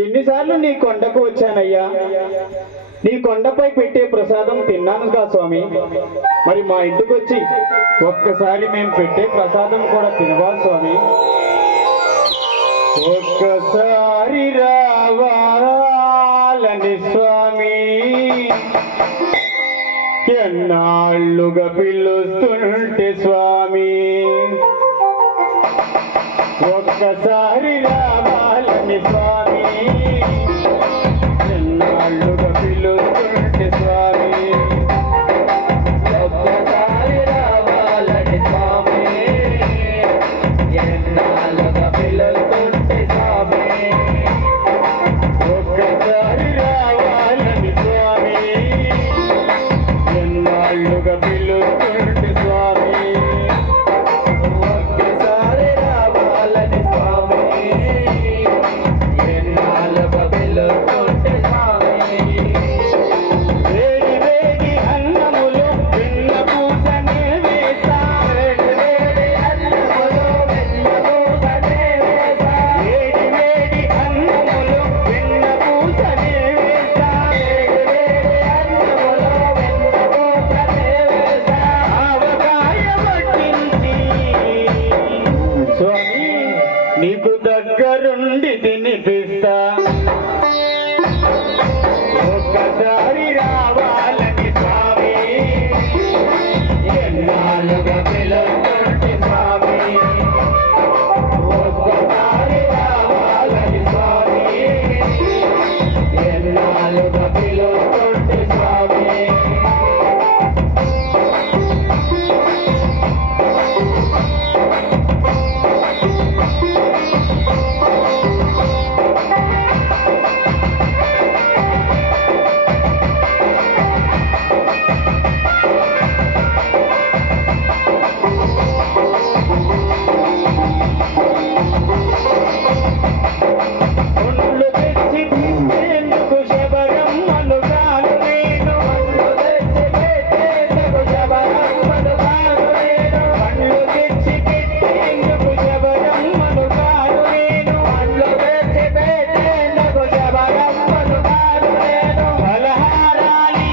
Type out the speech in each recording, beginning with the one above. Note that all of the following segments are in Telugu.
ఎన్నిసార్లు నీ కొండకు వచ్చానయ్యా, నీ కొండపై పెట్టే ప్రసాదం తిన్నాను కా స్వామి. మరి మా ఇంటికి వచ్చి ఒక్కసారి మేము పెట్టే ప్రసాదం కూడా తినవా స్వామి? ఒక్కసారి రావాలని స్వామి ఎన్నాళ్ళుగా పిలుస్తుంటే స్వామి, ఒక్కసారి రావాలని స్వామి ఎన్నాళ్ళుగా పిలుస్తుంటే స్వామి, ఒక్కసారి రావాలని స్వామి ఎన్నాళ్ళుగా పిలుస్తుంటే స్వామి, ఒక్కసారి రావాలని స్వామి ఎన్నాళ్ళుగా పిలుస్తుంటే స్వామి, ఒక్కసారి రావాలని స్వామి ఎన్నాళ్ళుగా పిలుస్తుంటే స్వామి. వేడి వేడి అన్నములు వెన్న పూసనే వేసా, వేడి వేడి అన్నములు వెన్న పూసనే వేసా, వేడి వేడి అన్నములు వెన్న పూసనే వేసా, వేడి వేడి అన్నములు వెన్న పూసనే వేసా, ఆవకాయ వడ్డించి స్వామి నీకు దగ్గరుండి తినిపిస్తా, ఒక్కసారి రావాలని స్వామి ఎన్నాళ్ళుగా పిలుస్తుంటే స్వామి, ఒక్కసారి రావాలని స్వామి ఎన్నాళ్ళుగా పిలుస్తుంటే స్వామి. ఒళ్ళు తెచ్చి పెట్టేందుకు శబరమ్మను కాను నేను, ఒళ్ళు తెచ్చి పెట్టేందుకు శబరమ్మను కాను నేను, ఒళ్ళు తెచ్చి పెట్టేందుకు శబరమ్మను కాను నేను, ఒళ్ళు తెచ్చి పెట్టేందుకు శబరమ్మను కాను నేను, ఫలహారాలిచ్చేందుకు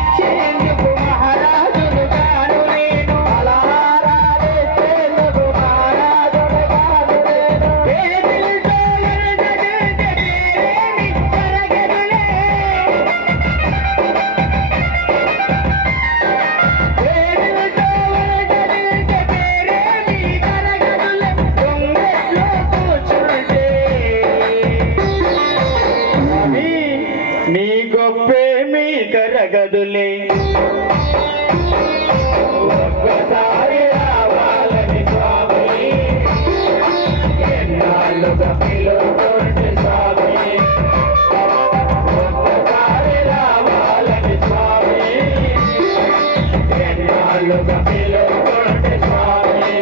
మహారాజును కాను నేను, ఫలహారాలిచ్చేందుకు మహారాజును కాను నేను, వేదిల్తో ఎరగదిల్తే పేరేమి జరగదులే, వేదిల్తో ఎరగదిల్తే పేరేమి జరగదులే, దొంగెట్లో కూర్చుంటే స్వామి నీ గొప్పేమీ కరగదులే, ఒక్కసారి రావాలని స్వామి ఎన్నాళ్ళుగా పిలుస్తుంటే స్వామి, ఒక్కసారి రావాలని స్వామి ఎన్నాళ్ళుగా పిలుస్తుంటే స్వామి.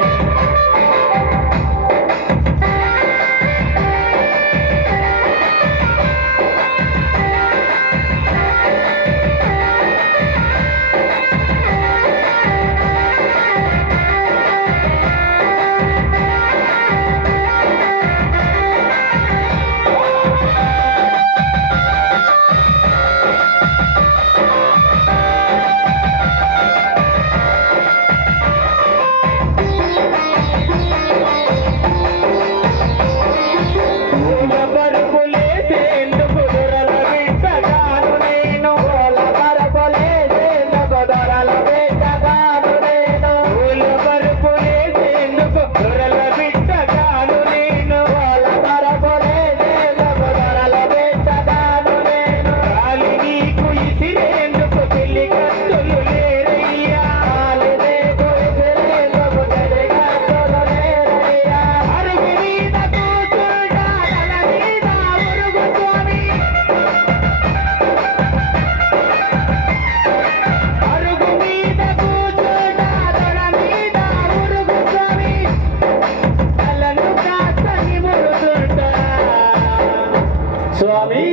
పూల పరుపులేసేందుకు దొరల బిడ్డగాను నేను, పూల పరుపులేసేందుకు దొరల బిడ్డగాను నేను, పూల పరుపులేసేందుకు దొరల బిడ్డగాను నేను, పూల పరుపులేసేందుకు దొరల బిడ్డగాను నేను, గాలి నీకు ఇసిరేందుకు చెలికత్తులు లేరయ్యా, గాలి నీకు ఇసిరేందుకు చెలికత్తులు లేరయ్యా, అరుగు మీద కూర్చుంటా తల మీద మురుగు స్వామి, అరుగు మీద కూర్చుంటా తల మీద మురుగు స్వామి, తలను కాస్త నిమురుతుంటా స్వామి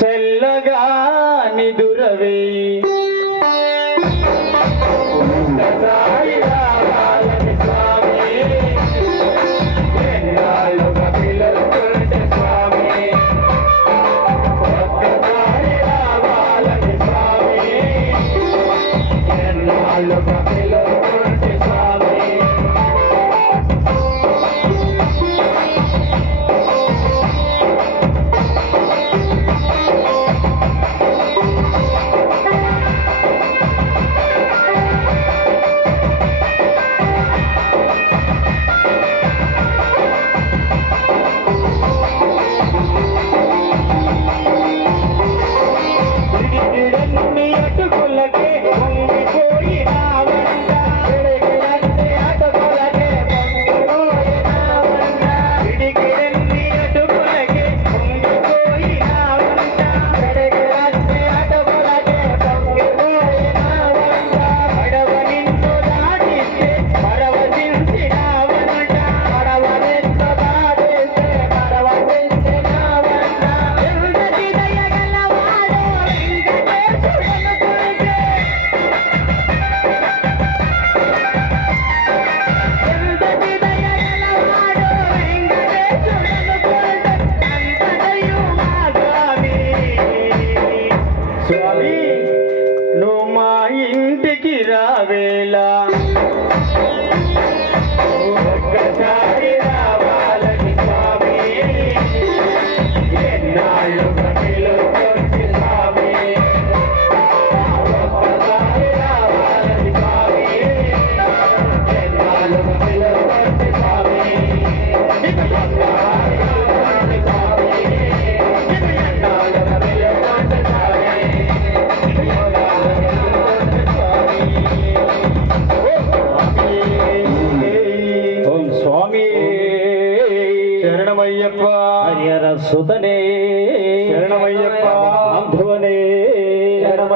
చల్లగా నిదురవేయి, ఒక్కసారి రావాలని స్వామి ఎన్నాళ్ళుగా పిలుస్తుంటే స్వామి, సుతనే శరణమయ్యప్ప. బంధువనే